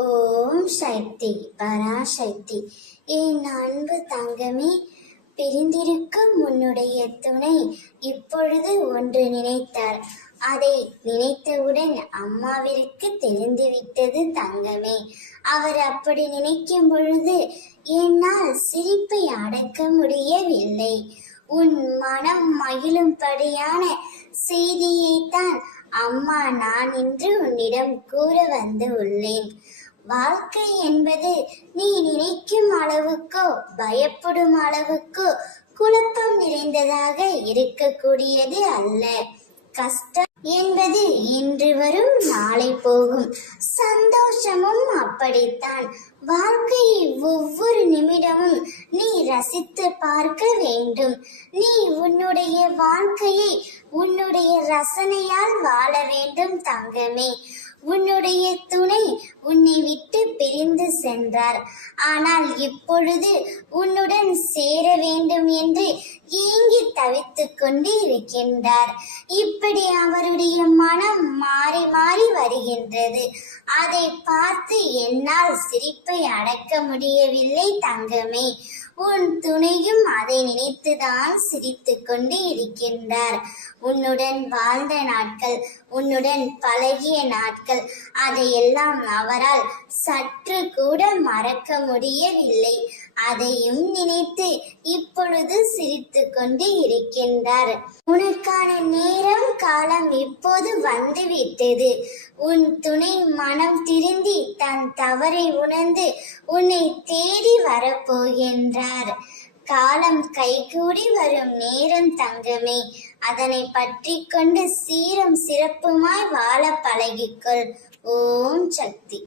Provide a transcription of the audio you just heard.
ஓம் சக்தி பராசக்தி. என் அன்பு தங்கமே, பிரிந்திருக்கும் உன்னுடைய துணை இப்பொழுது ஒன்று நினைத்தார். அதை நினைத்தவுடன் அம்மாவிற்கு தெரிந்துவிட்டது தங்கமே. அவர் அப்படி நினைக்கும் பொழுது என்னால் சிரிப்பை அடக்க முடியவில்லை. உன் மனம் மகிழும்படியான செய்தியைத்தான் அம்மா நான் இன்று உன்னிடம் கூற வந்து உள்ளேன். வாழ்க்கை என்பது நீ நினைக்கும் அளவுக்கோ பயப்படும் அளவுக்கோ குழப்பம் நிறைந்ததாக இருக்கக்கூடியது அல்ல. கஷ்டம் என்பது இன்று வரும் நாளை போகும். சந்தோஷமும் அப்படித்தான். வாழ்க்கையை ஒவ்வொரு நிமிடமும் நீ ரசித்து பார்க்க வேண்டும். நீ உன்னுடைய வாழ்க்கையை உன்னுடைய ரசனையால் வாழ வேண்டும் தங்கமே. உன்னுடைய துணை உன்னை விட்டு பிரிந்து சென்றார். ஆனால் இப்பொழுது உன்னுடன் சேர வேண்டும் என்று ஏங்கி தவித்துக் கொண்டு இருக்கின்றார். இப்படி அவருடைய மனம் மாறி மாறி வருகின்றது. அதை பார்த்து என்னால் சிரிப்பை அடக்க முடியவில்லை தங்கமே. உன் துணையும் அதை நினைத்துதான் சிரித்து கொண்டு இருக்கின்றார். உன்னுடன் வாழ்ந்த நாட்கள், உன்னுடன் பழகிய நாட்கள், அதையெல்லாம் அவரால் சற்று கூட மறக்க முடியவில்லை. அதையும் நினைத்து இப்பொழுது சிரித்து கொண்டு இருக்கின்றார். உனக்கான நேரம் காலம் இப்போது வந்துவிட்டது. உன் துணை மனம் திருந்தி தன் தவறை உணர்ந்து உன்னை தேடி வரப்போகின்றார். காலம் கைகூடி வரும் நேரம் தங்கமே. அதனை பற்றி கொண்டு சீரம் சிறப்புமாய் வாழ பழகிக்கொள். ஓம் சக்தி.